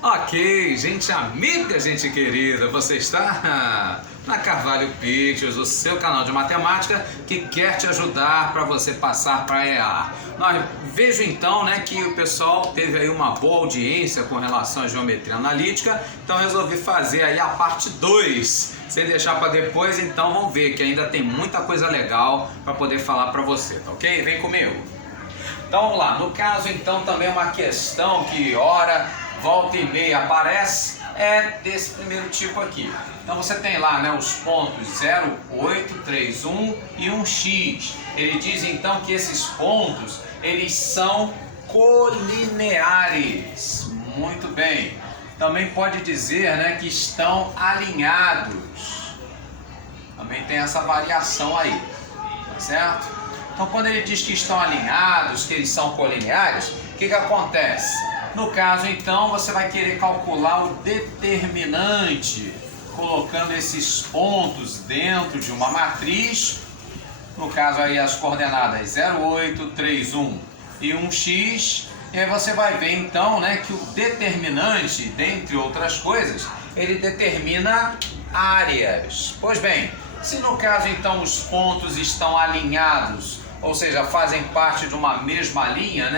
Ok, gente amiga, gente querida, você está na Carvalho Pictures, o seu canal de matemática que quer te ajudar para você passar para EA. Vejo então, que o pessoal teve aí uma boa audiência com relação à geometria analítica, então resolvi fazer aí a parte 2, sem deixar para depois. Então vamos ver que ainda tem muita coisa legal para poder falar para você, tá ok? Vem comigo. Então vamos lá, no caso então também uma questão que volta e meia aparece, é desse primeiro tipo aqui. Então você tem lá os pontos 0, 8, 3, 1 e 1x. Ele diz então que esses pontos, eles são colineares. Muito bem. Também pode dizer que estão alinhados. Também tem essa variação aí, tá certo? Então quando ele diz que estão alinhados, que eles são colineares, o que acontece? No caso, então, você vai querer calcular o determinante, colocando esses pontos dentro de uma matriz. No caso, aí as coordenadas 0, 8, 3, 1 e 1x. E aí você vai ver, então, que o determinante, dentre outras coisas, ele determina áreas. Pois bem, se no caso, então, os pontos estão alinhados, ou seja, fazem parte de uma mesma linha,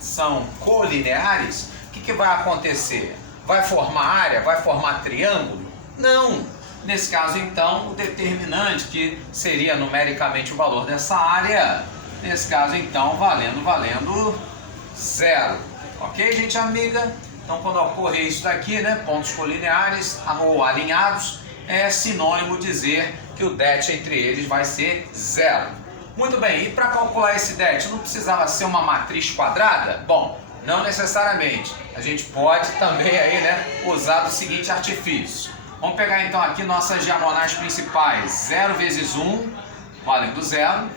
são colineares, o que vai acontecer? Vai formar área? Vai formar triângulo? Não! Nesse caso, então, o determinante, que seria numericamente o valor dessa área, nesse caso, então, valendo 0. Ok, gente amiga? Então, quando ocorrer isso daqui, pontos colineares ou alinhados, é sinônimo dizer que o det entre eles vai ser 0. Muito bem, e para calcular esse det, não precisava ser uma matriz quadrada? Bom, não necessariamente. A gente pode também aí, usar do seguinte artifício. Vamos pegar então aqui nossas diagonais principais. 0 vezes 1, valendo 0.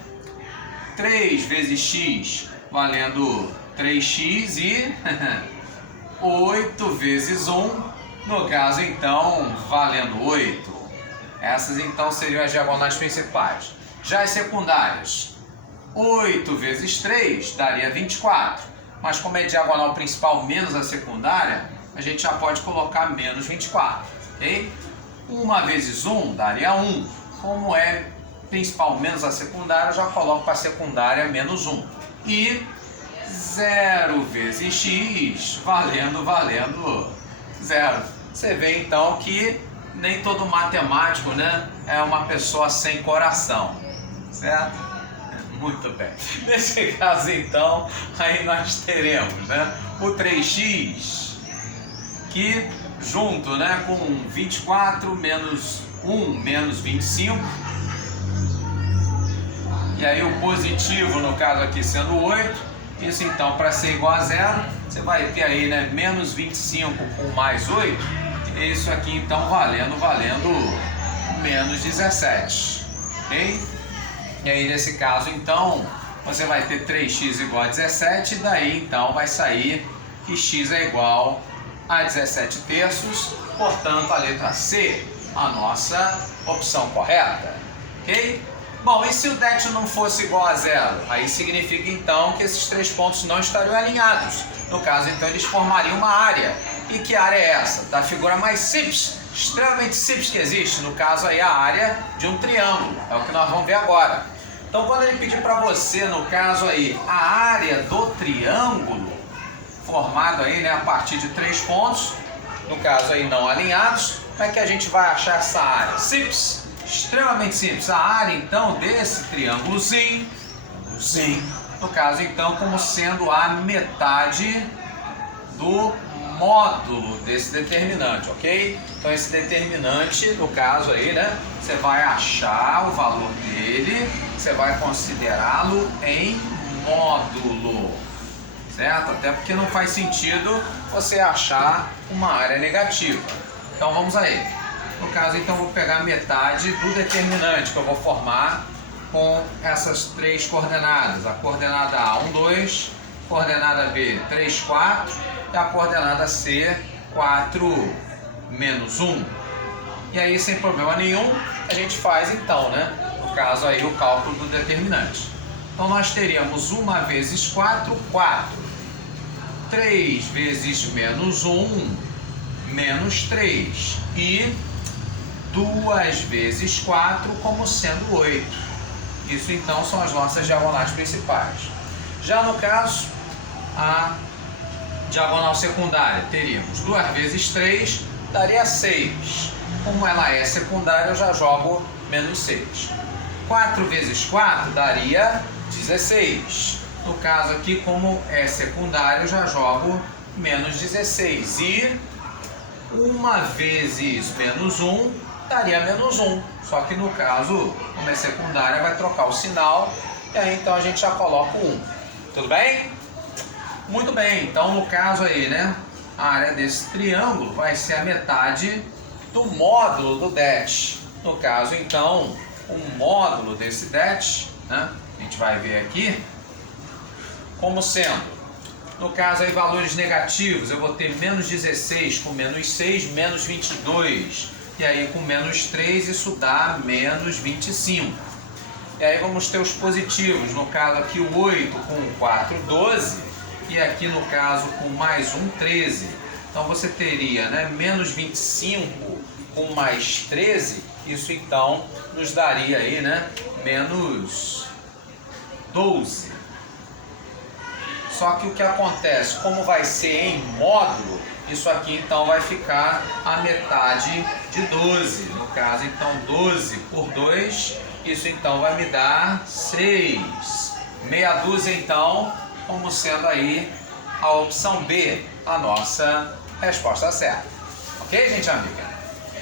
3 vezes x, valendo 3x. E 8 vezes 1, no caso então, valendo 8. Essas então seriam as diagonais principais. Já as secundárias, 8 vezes 3 daria 24, mas como é diagonal principal menos a secundária, a gente já pode colocar menos 24, ok? 1 vezes 1 daria 1, como é principal menos a secundária, eu já coloco para a secundária menos 1. E 0 vezes x, valendo 0. Você vê então que nem todo matemático é uma pessoa sem coração. Certo? Muito bem. Nesse caso, então, aí nós teremos o 3x, que junto com 24 menos 1 menos 25, e aí o positivo, no caso aqui sendo 8, isso então para ser igual a 0, você vai ter aí menos 25 com mais 8, isso aqui então valendo menos 17, ok? E aí, nesse caso, então, você vai ter 3x igual a 17, e daí, então, vai sair que x é igual a 17 terços, portanto, a letra C, a nossa opção correta, ok? Bom, e se o det não fosse igual a 0? Aí significa, então, que esses três pontos não estariam alinhados. No caso, então, eles formariam uma área. E que área é essa? Da figura mais simples, extremamente simples que existe, no caso aí a área de um triângulo, é o que nós vamos ver agora. Então quando ele pedir para você, no caso aí, a área do triângulo, formado aí a partir de 3 pontos, no caso aí não alinhados, como é que a gente vai achar essa área? Simples, extremamente simples. A área então desse triângulozinho, no caso então como sendo a metade do módulo desse determinante, ok? Então esse determinante, no caso aí, você vai achar o valor dele, você vai considerá-lo em módulo, certo? Até porque não faz sentido você achar uma área negativa. Então vamos aí. No caso, então, eu vou pegar metade do determinante que eu vou formar com essas três coordenadas. A coordenada A, 1, 2, coordenada B, 3, 4 e a coordenada C, 4, menos 1. E aí, sem problema nenhum, a gente faz então, no caso aí, o cálculo do determinante. Então nós teríamos 1 vezes 4, 4. 3 vezes menos 1, menos 3. E 2 vezes 4 como sendo 8. Isso então são as nossas diagonais principais. Já no caso, a diagonal secundária, teríamos 2 vezes 3, daria 6. Como ela é secundária, eu já jogo menos 6. 4 vezes 4 daria 16. No caso aqui, como é secundário, eu já jogo menos 16. E 1 vezes menos 1 daria menos 1. Só que no caso, como é secundária, vai trocar o sinal. E aí então a gente já coloca o 1. Tudo bem? Muito bem. Então no caso aí, né? A área desse triângulo vai ser a metade do módulo do det. No caso então, o módulo desse det, né? A gente vai ver aqui como sendo, no caso aí, valores negativos, eu vou ter menos 16 com menos 6, menos 22. E aí com menos 3 isso dá menos 25. E aí vamos ter os positivos, no caso aqui o 8 com 4, 12. E aqui no caso com mais 1, 13. Então você teria, né, menos 25 com mais 13. Isso então nos daria aí, né, menos 12. Só que o que acontece, como vai ser em módulo, isso aqui então vai ficar a metade de 12. No caso então 12 por 2, isso então vai me dar 6. Meia dúzia então, como sendo aí a opção B, a nossa resposta certa. Ok, gente amiga?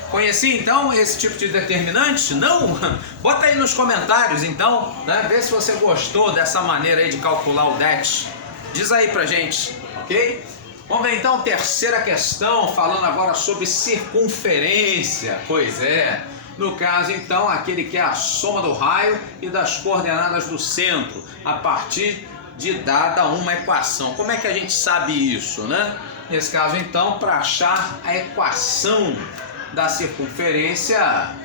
Conheci então esse tipo de determinante? Não? Bota aí nos comentários então, né? Vê se você gostou dessa maneira aí de calcular o det. Diz aí pra gente, ok? Vamos ver então, terceira questão, falando agora sobre circunferência. Pois é, no caso então, aquele que é a soma do raio e das coordenadas do centro, a partir de dada uma equação. Como é que a gente sabe isso, né? Nesse caso então, para achar a equação da circunferência,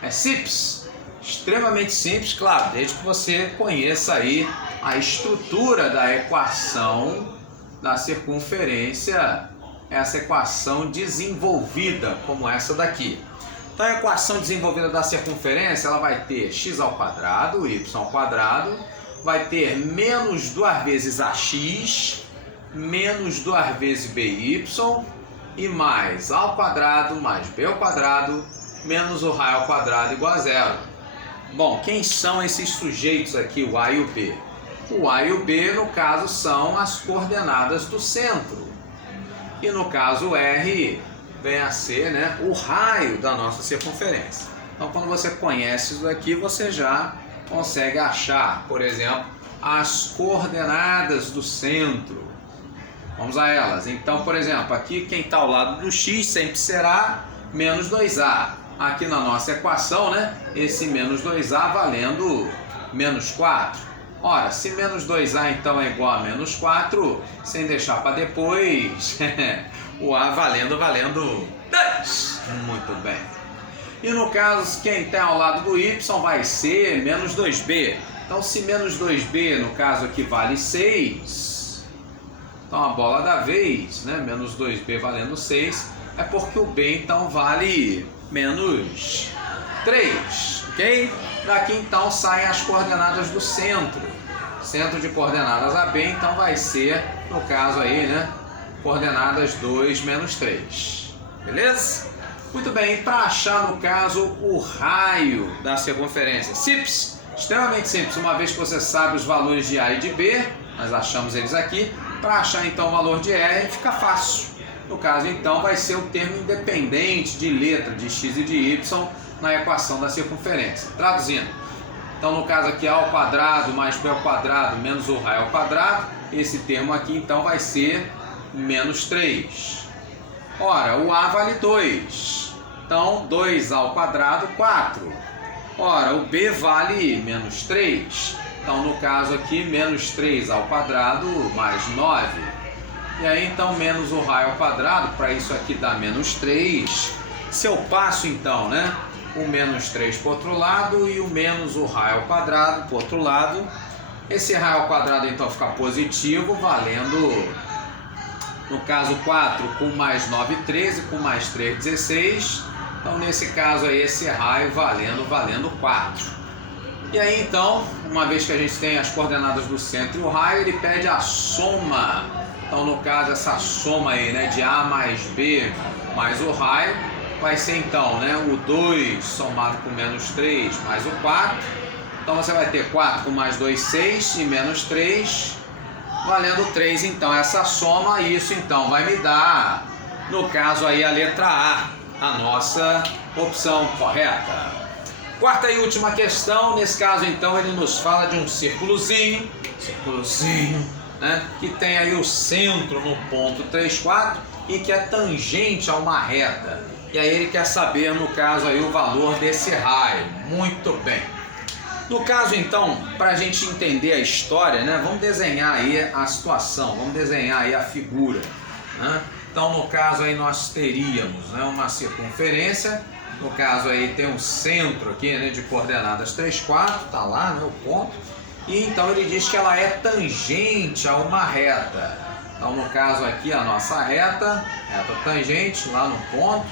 é simples, extremamente simples, claro, desde que você conheça aí a estrutura da equação da circunferência, essa equação desenvolvida, como essa daqui. Então a equação desenvolvida da circunferência, ela vai ter x ao quadrado, y ao quadrado, vai ter menos 2 vezes ax, menos 2 vezes by, e mais a ao quadrado, mais b ao quadrado, menos o raio ao quadrado igual a zero. Bom, quem são esses sujeitos aqui, o a e o b? O A e o B, no caso, são as coordenadas do centro. E no caso R, vem a ser, né, o raio da nossa circunferência. Então, quando você conhece isso aqui, você já consegue achar, por exemplo, as coordenadas do centro. Vamos a elas. Então, por exemplo, aqui quem está ao lado do x sempre será menos 2a. Aqui na nossa equação, né, esse menos 2a valendo menos 4. Ora, se menos 2a então é igual a menos 4, sem deixar para depois, o a valendo 2. Muito bem. E no caso, quem está ao lado do y vai ser menos 2b. Então, se menos 2b, no caso aqui, vale 6, então a bola da vez, né, menos 2b valendo 6, é porque o b então vale menos 3, ok? Daqui então saem as coordenadas do centro. Centro de coordenadas AB, então vai ser, no caso aí, né, coordenadas 2 menos 3. Beleza? Muito bem, para achar, no caso, o raio da circunferência. Simples, extremamente simples, uma vez que você sabe os valores de A e de B, nós achamos eles aqui. Para achar então o valor de R, fica fácil. No caso, então, vai ser o termo independente de letra de x e de y na equação da circunferência. Traduzindo, então no caso aqui A ao quadrado mais B ao quadrado menos o raio ao quadrado, esse termo aqui então vai ser menos 3. Ora, o A vale 2, então 2 ao quadrado, 4. Ora, o B vale menos 3, então no caso aqui menos 3 ao quadrado mais 9. E aí então menos o raio ao quadrado, para isso aqui dá menos 3. Se eu passo então, né, o menos 3 para o outro lado e o menos o raio ao quadrado para o outro lado, esse raio ao quadrado então fica positivo, valendo No caso 4 com mais 9, 13, com mais 3, 16. Então nesse caso aí esse raio valendo 4. E aí então, uma vez que a gente tem as coordenadas do centro e o raio, ele pede a soma. Então no caso essa soma aí, né, de A mais B mais o raio, vai ser então, né, o 2 somado com menos 3 mais o 4. Então você vai ter 4 com mais 2, 6 e menos 3, valendo 3. Então essa soma, isso então vai me dar, no caso aí, a letra A nossa opção correta. Quarta e última questão, nesse caso então ele nos fala de um círculozinho, né, que tem aí o centro no ponto 3, 4 e que é tangente a uma reta. E aí ele quer saber, no caso aí, o valor desse raio. Muito bem. No caso então, para a gente entender a história, né, vamos desenhar aí a situação, vamos desenhar aí a figura, né? Então no caso aí nós teríamos, né, uma circunferência. No caso aí tem um centro aqui, né, de coordenadas 3, 4, tá lá, né, o ponto. E então ele diz que ela é tangente a uma reta. Então no caso aqui a nossa reta tangente lá no ponto.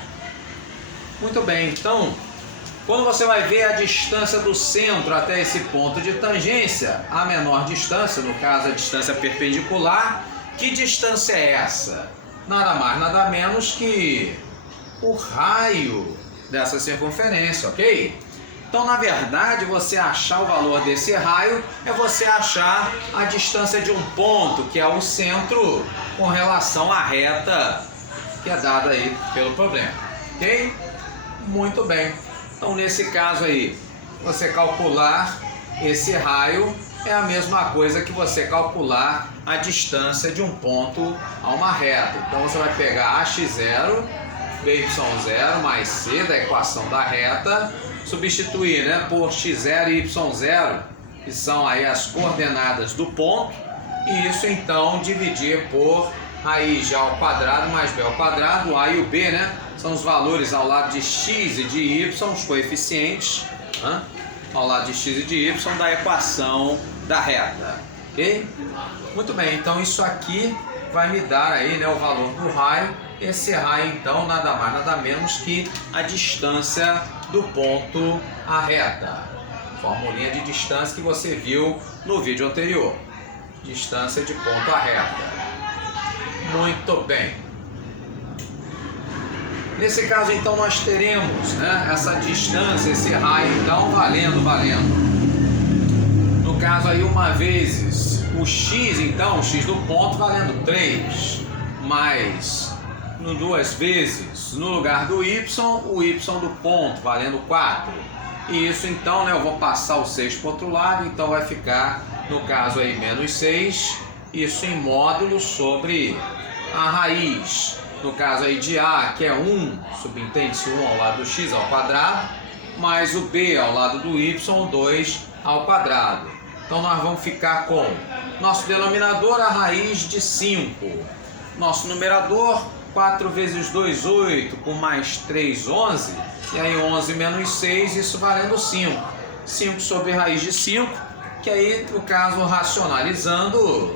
Muito bem, então quando você vai ver a distância do centro até esse ponto de tangência, a menor distância, no caso a distância perpendicular, que distância é essa? Nada mais, nada menos que o raio dessa circunferência, ok? Então, na verdade, você achar o valor desse raio é você achar a distância de um ponto, que é o centro, com relação à reta que é dada aí pelo problema, ok? Muito bem. Então, nesse caso aí, você calcular esse raio é a mesma coisa que você calcular a distância de um ponto a uma reta. Então, você vai pegar AX0, BY0 mais C da equação da reta, substituir, né, por x0 e y0, que são aí as coordenadas do ponto, e isso então dividir por raiz de a ao quadrado mais b ao quadrado. O a e o b, né, são os valores ao lado de x e de y, os coeficientes, né, ao lado de x e de y da equação da reta, ok? Muito bem, então isso aqui vai me dar aí, né, o valor do raio. Esse raio então nada mais nada menos que a distância do ponto à reta. Formulinha de distância que você viu no vídeo anterior. Distância de ponto à reta. Muito bem. Nesse caso então nós teremos, né, essa distância, esse raio então valendo. No caso aí uma vezes o x, então o x do ponto valendo 3, mais duas vezes no lugar do y, o y do ponto valendo 4. E isso então, né, eu vou passar o 6 para o outro lado, então vai ficar, no caso aí, menos 6, isso em módulo sobre a raiz, no caso aí de A, que é 1, subentende-se 1 ao lado do x ao quadrado, mais o b ao lado do y, 2 ao quadrado. Então nós vamos ficar com nosso denominador, a raiz de 5, nosso numerador, 4 vezes 2, 8, com mais 3, 11, e aí 11 menos 6, isso valendo 5. 5 sobre raiz de 5, que aí, no caso, racionalizando,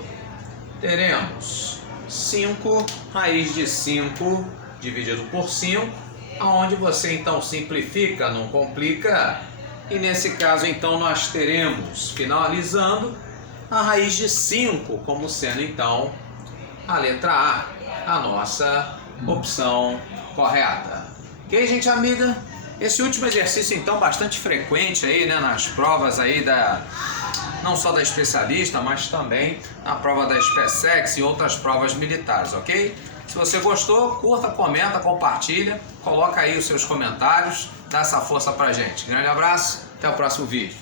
teremos 5 raiz de 5 dividido por 5, onde você então simplifica, não complica, e nesse caso então nós teremos, finalizando, a raiz de 5 como sendo então a letra A, a nossa opção correta. Ok, gente amiga? Esse último exercício então bastante frequente aí, né, nas provas aí não só da especialista, mas também na prova da SpaceX e outras provas militares, ok? Se você gostou, curta, comenta, compartilha, coloca aí os seus comentários, dá essa força pra gente. Grande abraço, até o próximo vídeo.